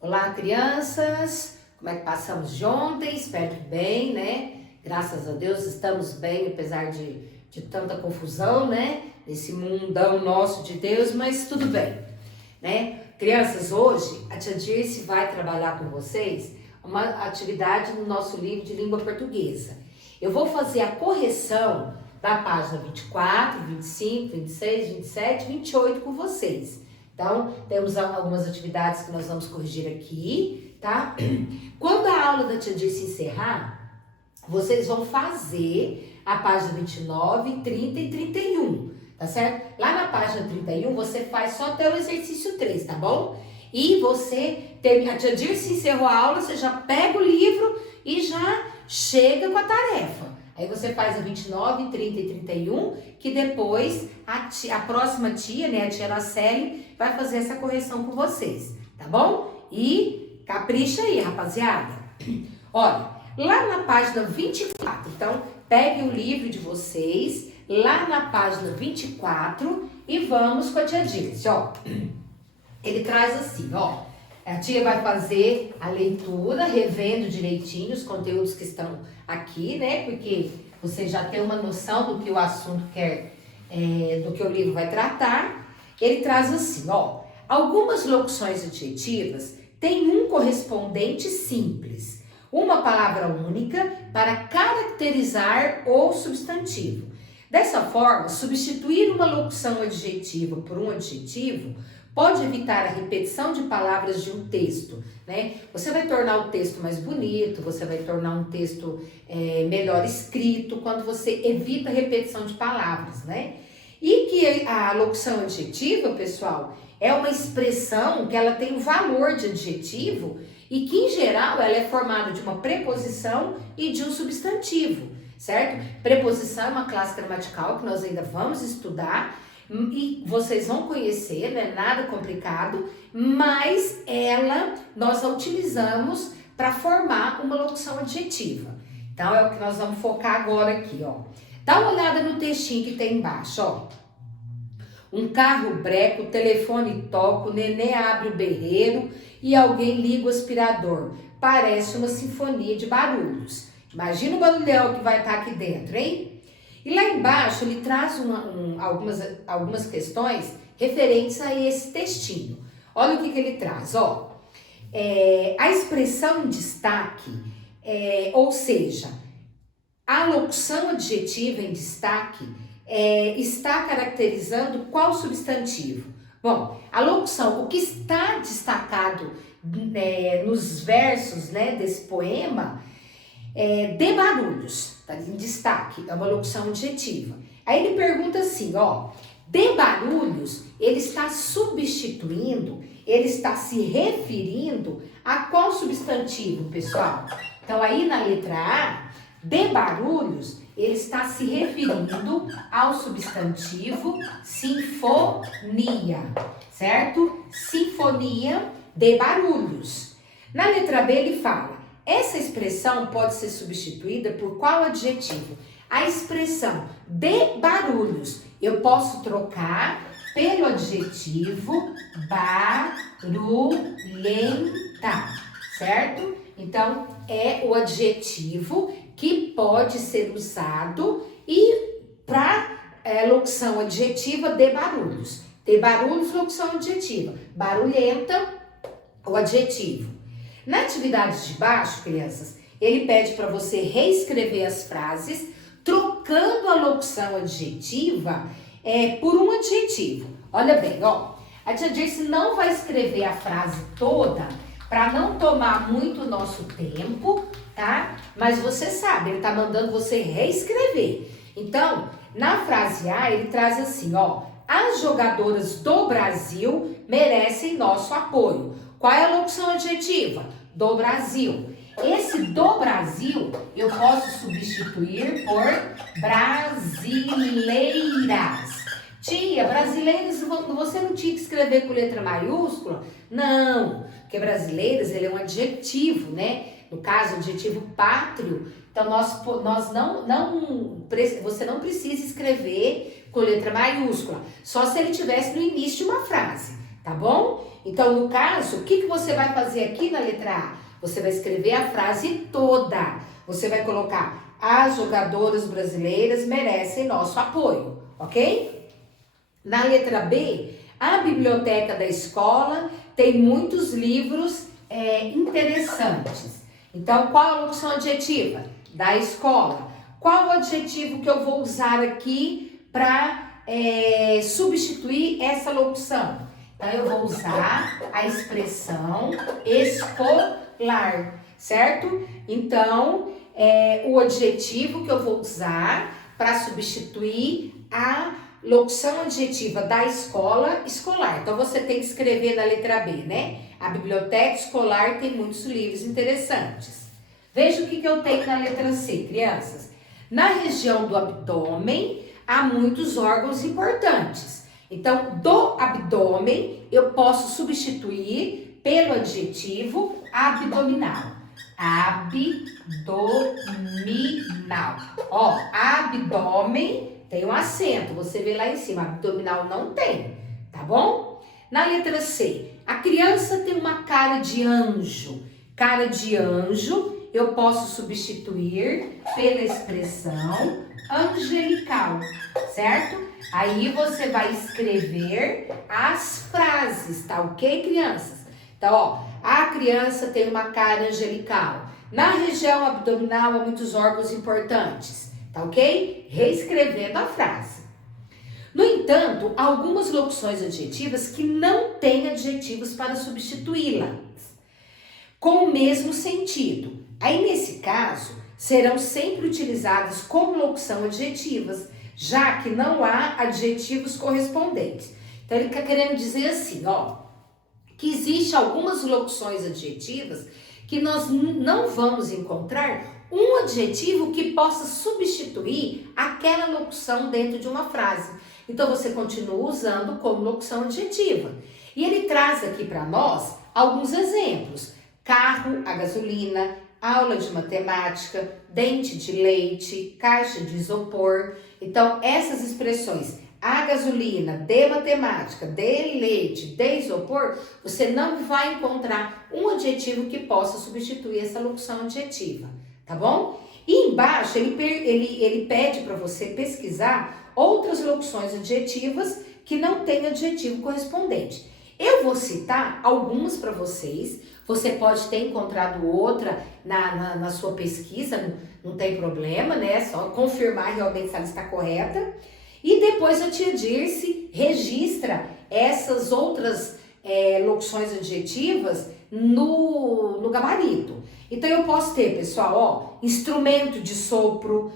Olá, crianças! Como é que passamos de ontem? Espero que bem, né? Graças a Deus estamos bem, apesar de tanta confusão, né? Nesse mundão nosso de Deus, mas tudo bem, né? Crianças, hoje a tia Dirce vai trabalhar com vocês uma atividade no nosso livro de língua portuguesa. Eu vou fazer a correção da página 24, 25, 26, 27, 28 com vocês. Então, temos algumas atividades que nós vamos corrigir aqui, tá? Quando a aula da tia Dirce encerrar, vocês vão fazer a página 29, 30 e 31, tá certo? Lá na página 31, você faz só até o exercício 3, tá bom? E você termina, a tia Dirce encerrou a aula, você já pega o livro e já chega com a tarefa. Aí você faz a 29, 30 e 31, que depois a próxima tia, né, a tia Araceli, vai fazer essa correção com vocês, tá bom? E capricha aí, rapaziada. Olha, lá na página 24, então, peguem o livro de vocês, lá na página 24, e vamos com a tia Dirce, ó. Ele traz assim, ó. A tia vai fazer a leitura, revendo direitinho os conteúdos que estão aqui, né? Porque você já tem uma noção do que o assunto quer, do que o livro vai tratar. Ele traz assim, ó. Algumas locuções adjetivas têm um correspondente simples, uma palavra única para caracterizar o substantivo. Dessa forma, substituir uma locução adjetiva por um adjetivo pode evitar a repetição de palavras de um texto, né? Você vai tornar o texto mais bonito, você vai tornar um texto melhor escrito quando você evita a repetição de palavras, né? E que a locução adjetiva, pessoal, é uma expressão que ela tem um valor de adjetivo e que, em geral, ela é formada de uma preposição e de um substantivo, certo? Preposição é uma classe gramatical que nós ainda vamos estudar, e vocês vão conhecer, não é nada complicado, mas nós a utilizamos para formar uma locução adjetiva. Então, é o que nós vamos focar agora aqui, ó. Dá uma olhada no textinho que tem embaixo, ó. Um carro breca, o telefone toca, o nenê abre o berreiro e alguém liga o aspirador. Parece uma sinfonia de barulhos. Imagina o barulhão que vai estar aqui dentro, hein? E lá embaixo ele traz algumas questões referentes a esse textinho. Olha o que ele traz, ó. A expressão em destaque, ou seja, a locução adjetiva em destaque está caracterizando qual substantivo? Bom, a locução, o que está destacado nos versos, né, desse poema, de barulhos, tá em destaque, é uma locução adjetiva. Aí ele pergunta assim, ó, de barulhos, ele está substituindo, ele está se referindo a qual substantivo, pessoal? Então aí na letra A, de barulhos, ele está se referindo ao substantivo sinfonia, certo? Sinfonia de barulhos. Na letra B ele fala, essa expressão pode ser substituída por qual adjetivo? A expressão de barulhos. Eu posso trocar pelo adjetivo barulhenta, certo? Então, é o adjetivo que pode ser usado e para locução adjetiva de barulhos. De barulhos, locução adjetiva. Barulhenta, o adjetivo. Na atividade de baixo, crianças, ele pede para você reescrever as frases, trocando a locução adjetiva por um adjetivo. Olha bem, ó, a tia Dirce não vai escrever a frase toda para não tomar muito nosso tempo, tá? Mas você sabe, ele tá mandando você reescrever. Então, na frase A, ele traz assim, ó, as jogadoras do Brasil merecem nosso apoio. Qual é a locução adjetiva? Do Brasil. Esse do Brasil eu posso substituir por brasileiras. Tia, brasileiras, você não tinha que escrever com letra maiúscula? Não, porque brasileiras ele é um adjetivo, né? No caso, adjetivo pátrio. Então, você não precisa escrever com letra maiúscula, só se ele tivesse no início de uma frase. tá bom? Então, no caso, o que você vai fazer aqui na letra A? Você vai escrever a frase toda. Você vai colocar: as jogadoras brasileiras merecem nosso apoio, ok? Na letra B, a biblioteca da escola tem muitos livros interessantes. Então, qual a locução adjetiva? Da escola. Qual o adjetivo que eu vou usar aqui para substituir essa locução? Então, eu vou usar a expressão escolar, certo? Então, o adjetivo que eu vou usar para substituir a locução adjetiva da escola, escolar. Então, você tem que escrever na letra B, né? A biblioteca escolar tem muitos livros interessantes. Veja o que eu tenho na letra C, crianças. Na região do abdômen, há muitos órgãos importantes. Então, do abdômen, eu posso substituir pelo adjetivo abdominal. Abdominal. Ó, abdômen tem um acento, você vê lá em cima, abdominal não tem, tá bom? Na letra C, a criança tem uma cara de anjo. Cara de anjo, eu posso substituir pela expressão angelical, certo? Aí você vai escrever as frases, tá ok, crianças? Então, ó, a criança tem uma cara angelical. Na região abdominal há muitos órgãos importantes, tá ok? Reescrevendo a frase. No entanto, há algumas locuções adjetivas que não têm adjetivos para substituí-las, com o mesmo sentido. Aí, nesse caso, serão sempre utilizadas como locução adjetivas, já que não há adjetivos correspondentes. Então, ele está querendo dizer assim, ó, que existe algumas locuções adjetivas que nós não vamos encontrar um adjetivo que possa substituir aquela locução dentro de uma frase. Então, você continua usando como locução adjetiva. E ele traz aqui para nós alguns exemplos. Carro a gasolina, aula de matemática, dente de leite, caixa de isopor. Então, essas expressões, a gasolina, de matemática, de leite, de isopor, você não vai encontrar um adjetivo que possa substituir essa locução adjetiva, tá bom? E embaixo ele pede para você pesquisar outras locuções adjetivas que não têm adjetivo correspondente. Eu vou citar algumas para vocês, você pode ter encontrado outra na sua pesquisa, não tem problema, né? É só confirmar realmente se ela está correta. E depois a tia Dirce registra essas outras locuções adjetivas no gabarito. Então eu posso ter, pessoal, ó, instrumento de sopro,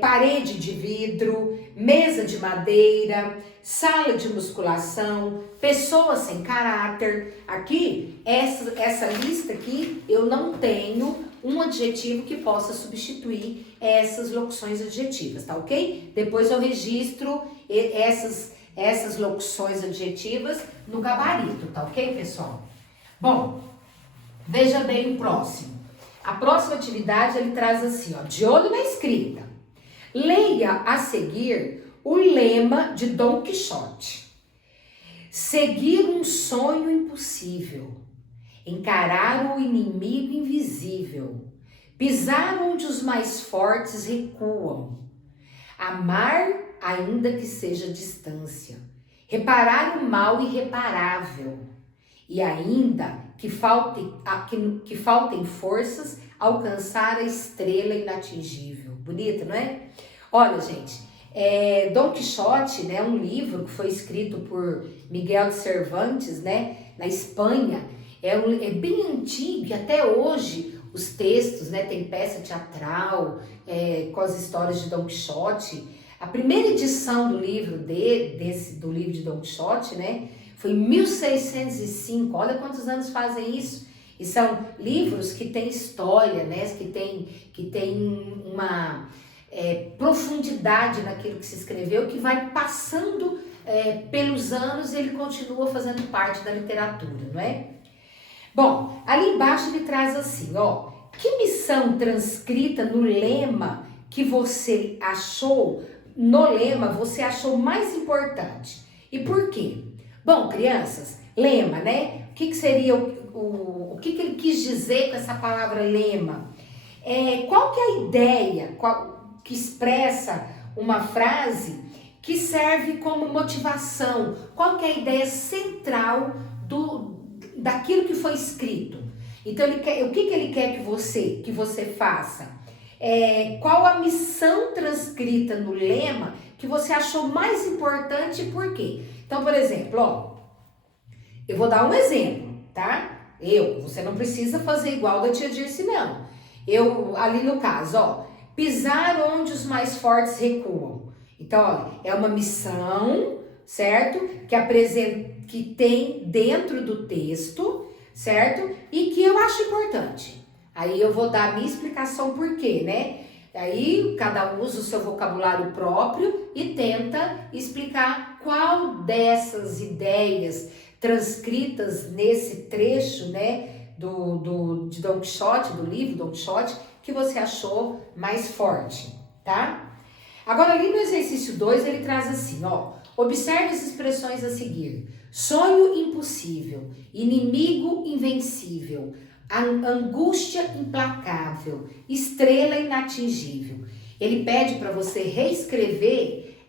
parede de vidro, mesa de madeira, sala de musculação, pessoa sem caráter. Aqui, essa lista aqui, eu não tenho um adjetivo que possa substituir essas locuções adjetivas, tá ok? Depois eu registro essas locuções adjetivas no gabarito, tá ok, pessoal? Bom, veja bem o próximo. A próxima atividade ele traz assim, ó, de olho na escrita. Leia a seguir o lema de Dom Quixote. Seguir um sonho impossível, encarar o inimigo invisível, pisar onde os mais fortes recuam, amar ainda que seja distância, reparar o mal irreparável e ainda que faltem forças, alcançar a estrela inatingível. Bonito, não é? Olha, gente, Dom Quixote, né, um livro que foi escrito por Miguel de Cervantes, né, na Espanha, é bem antigo e até hoje os textos, né, tem peça teatral com as histórias de Dom Quixote. A primeira edição do livro do livro de Dom Quixote, né, foi em 1605. Olha quantos anos fazem isso. E são livros que têm história, né, que tem uma profundidade naquilo que se escreveu, que vai passando pelos anos e ele continua fazendo parte da literatura, não é? Bom, ali embaixo ele traz assim, ó, que missão transcrita no lema que você achou, você achou mais importante? E por quê? Bom, crianças, Lema, né? O que seria o que ele quis dizer com essa palavra lema? Qual que é a ideia que expressa uma frase que serve como motivação? Qual que é a ideia central daquilo que foi escrito? Então, o que ele quer que você faça? Qual a missão transcrita no lema que você achou mais importante e por quê? Então, por exemplo, eu vou dar um exemplo, tá? Você não precisa fazer igual da tia Dirce, não. Ali no caso, pisar onde os mais fortes recuam. Então, é uma missão, certo? Que tem dentro do texto, certo? E que eu acho importante. Aí eu vou dar a minha explicação por quê, né? Aí cada um usa o seu vocabulário próprio e tenta explicar qual dessas ideias transcritas nesse trecho, né, de Don Quixote, do livro Don Quixote, que você achou mais forte, tá? Agora, ali no exercício 2, ele traz assim, observe as expressões a seguir. Sonho impossível, inimigo invencível, angústia implacável, estrela inatingível. Ele pede para você reescrever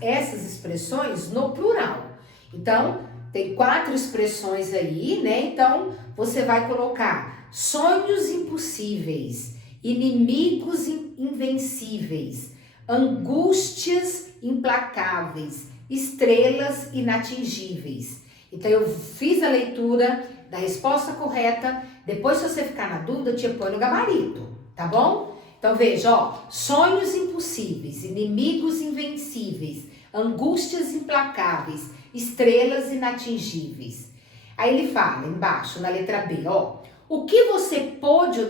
essas expressões no plural. Então, tem 4 expressões aí, né? Então, você vai colocar sonhos impossíveis, inimigos invencíveis, angústias implacáveis, estrelas inatingíveis. Então, eu fiz a leitura da resposta correta. Depois, se você ficar na dúvida, te põe no gabarito, tá bom? Então, veja, sonhos impossíveis, inimigos invencíveis, angústias implacáveis, estrelas inatingíveis. Aí ele fala embaixo, na letra B, o que você pode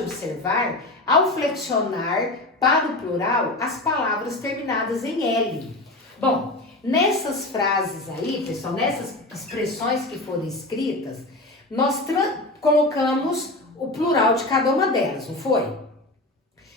observar ao flexionar para o plural as palavras terminadas em L. Bom, nessas frases aí, pessoal, nessas expressões que foram escritas, nós colocamos o plural de cada uma delas, não foi?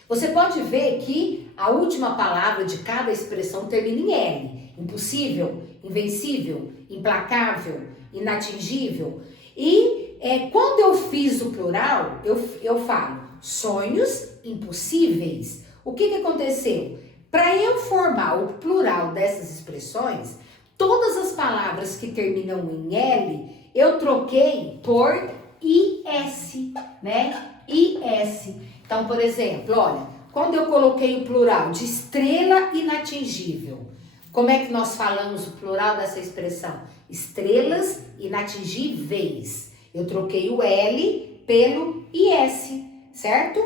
Você pode ver que a última palavra de cada expressão termina em L. Impossível, invencível, implacável, inatingível. E quando eu fiz o plural, eu falo sonhos impossíveis. O que aconteceu? Para eu formar o plural dessas expressões, todas as palavras que terminam em L, eu troquei por IS, né? IS. Então, por exemplo, olha, quando eu coloquei o plural de estrela inatingível, como é que nós falamos o plural dessa expressão? Estrelas inatingíveis. Eu troquei o L pelo IS, certo?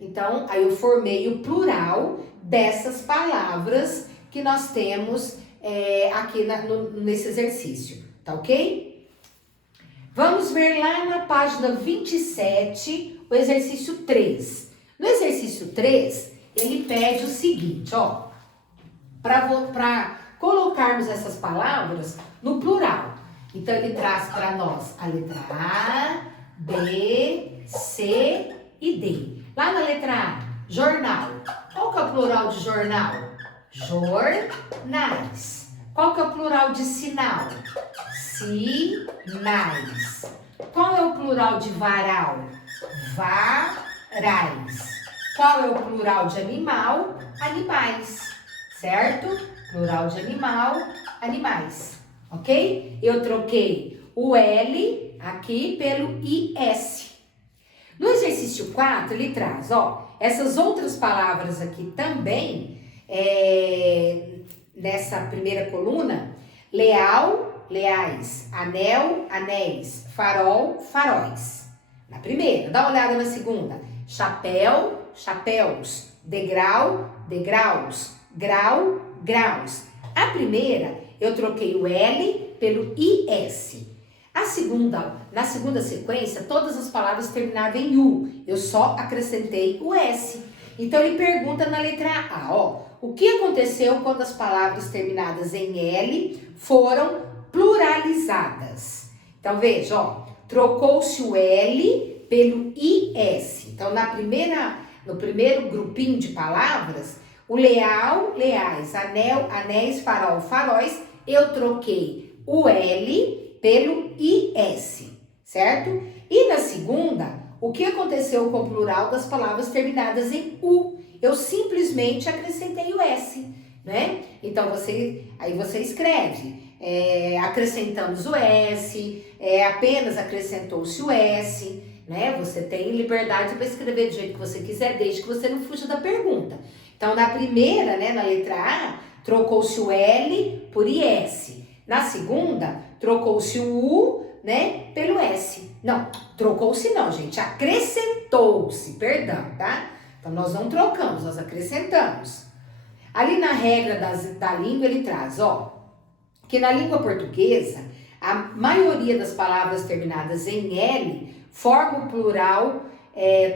Então, aí eu formei o plural dessas palavras que nós temos aqui nesse exercício, tá ok? Vamos ver lá na página 27, o exercício 3. No exercício 3, ele pede o seguinte, para colocarmos essas palavras no plural. Então, ele traz para nós a letra A, B, C e D. Lá na letra A, jornal. Qual que é o plural de jornal? Jornais. Qual que é o plural de sinal? Sinais. Qual é o plural de varal? Varais. Qual é o plural de animal? Animais. Certo? Plural de animal, animais. Ok? Eu troquei o L aqui pelo IS. No exercício 4, ele traz, essas outras palavras aqui também, nessa primeira coluna, leal, leais, anel, anéis, farol, faróis. Na primeira, dá uma olhada na segunda. Chapéu, chapéus, degrau, degraus, grau, graus. A primeira, eu troquei o L pelo IS. Na segunda sequência, todas as palavras terminavam em U. Eu só acrescentei o S. Então, ele pergunta na letra A, o que aconteceu quando as palavras terminadas em L foram pluralizadas? Então, veja, trocou-se o L pelo IS. Então, no primeiro grupinho de palavras, o leal, leais, anel, anéis, farol, faróis, eu troquei o L pelo IS, certo? E na segunda, o que aconteceu com o plural das palavras terminadas em U? Eu simplesmente acrescentei o S, né? Então, aí você escreve, acrescentamos o S, apenas acrescentou-se o S, né? Você tem liberdade para escrever do jeito que você quiser, desde que você não fuja da pergunta. Então, na primeira, né, na letra A, trocou-se o L por IS. Na segunda, trocou-se o U, né, pelo S. Não, trocou-se não, gente, acrescentou-se, perdão, tá? Então, nós não trocamos, nós acrescentamos. Ali na regra da língua, ele traz, que na língua portuguesa, a maioria das palavras terminadas em L forma o plural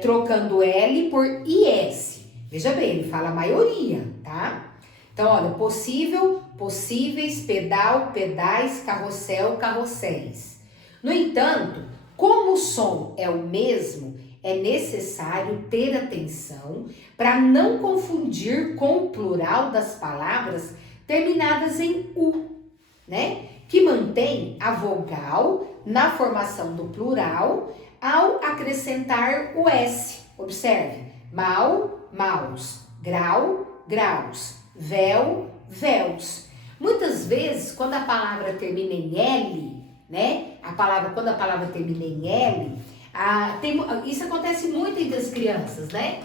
trocando L por IS. Veja bem, ele fala a maioria, tá? Então, olha, possível, possíveis, pedal, pedais, carrossel, carrosséis. No entanto, como o som é o mesmo, é necessário ter atenção para não confundir com o plural das palavras terminadas em U, né? Que mantém a vogal na formação do plural ao acrescentar o S. Observe, mal, maus, grau, graus, véu, véus. Muitas vezes, quando a palavra termina em L, né? Quando a palavra termina em L, isso acontece muito entre as crianças, né?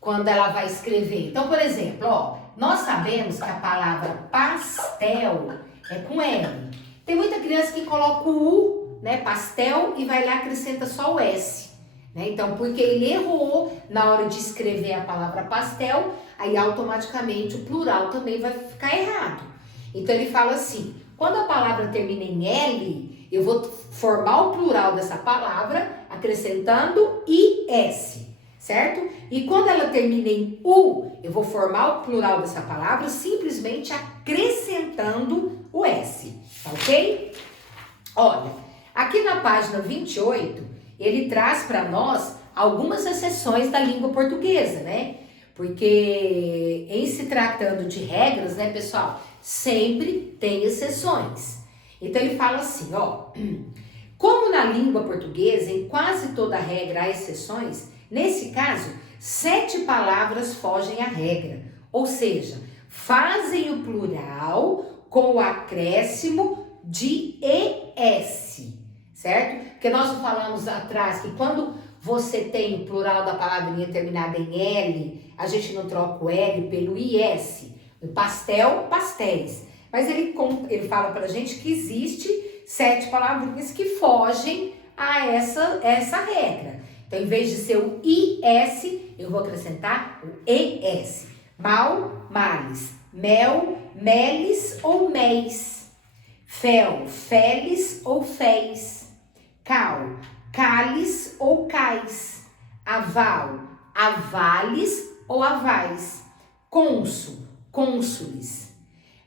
Quando ela vai escrever. Então, por exemplo, nós sabemos que a palavra pastel é com L. Tem muita criança que coloca o U, né, pastel, e vai lá e acrescenta só o S. Né? Então, porque ele errou na hora de escrever a palavra pastel, aí automaticamente o plural também vai ficar errado. Então, ele fala assim, quando a palavra termina em L, eu vou formar o plural dessa palavra acrescentando IS, certo? E quando ela termina em U, eu vou formar o plural dessa palavra simplesmente acrescentando o S, tá ok? Olha, aqui na página 28, ele traz para nós algumas exceções da língua portuguesa, né? Porque em se tratando de regras, né, pessoal, sempre tem exceções. Então ele fala assim, como na língua portuguesa, em quase toda regra há exceções, nesse caso, 7 palavras fogem à regra, ou seja, fazem o plural com o acréscimo de ES, certo? Porque nós falamos atrás que quando você tem o plural da palavrinha terminada em L, a gente não troca o L pelo IS, o pastel, pastéis. Mas ele fala pra gente que existe 7 palavrinhas que fogem a essa regra. Então, em vez de ser o IS, eu vou acrescentar o ES. Mal, males. Mel, meles ou méis. Fel, feles ou féis. Cal, cales ou cais. Aval, avales ou avais. Cônsul, cônsules.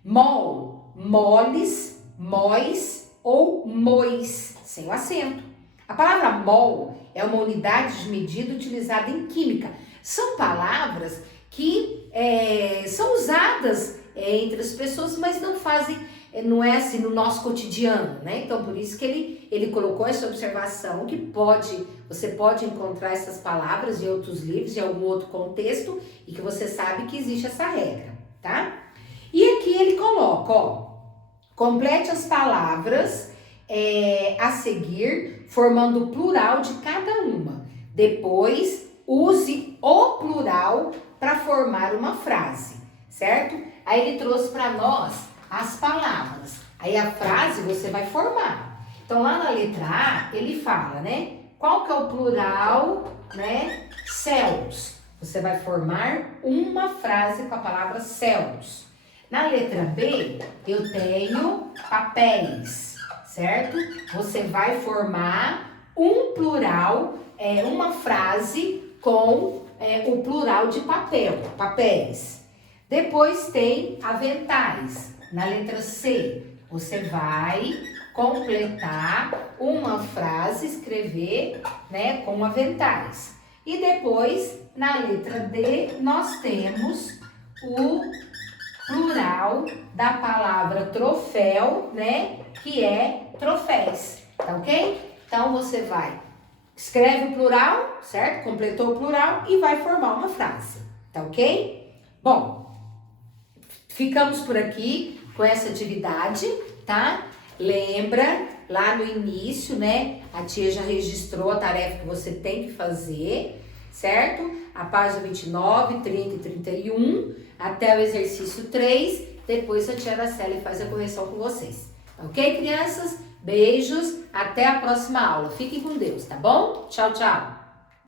Mol, moles, móis ou mois, sem o acento. A palavra mol é uma unidade de medida utilizada em química. São palavras que são usadas entre as pessoas, mas não é assim no nosso cotidiano, né? Então, por isso que ele colocou essa observação que você pode encontrar essas palavras em outros livros, em algum outro contexto, e que você sabe que existe essa regra, tá? E aqui ele coloca, complete as palavras a seguir, formando o plural de cada uma. Depois, use o plural para formar uma frase, certo? Aí ele trouxe para nós as palavras. Aí a frase você vai formar. Então, lá na letra A, ele fala, né? Qual que é o plural, né? Céus. Você vai formar uma frase com a palavra céus. Na letra B, eu tenho papéis, certo? Você vai formar um plural, uma frase com o plural de papel, papéis. Depois tem aventais. Na letra C, você vai completar uma frase, escrever, né, com aventais. E depois, na letra D, nós temos o plural da palavra troféu, né? Que é troféis, tá ok? Então, você vai, escreve o plural, certo? Completou o plural e vai formar uma frase, tá ok? Bom, ficamos por aqui com essa atividade, tá? Lembra, lá no início, né? A tia já registrou a tarefa que você tem que fazer, certo? A página 29, 30 e 31, até o exercício 3, depois a tia Araceli faz a correção com vocês. Ok, crianças? Beijos, até a próxima aula. Fiquem com Deus, tá bom? Tchau, tchau!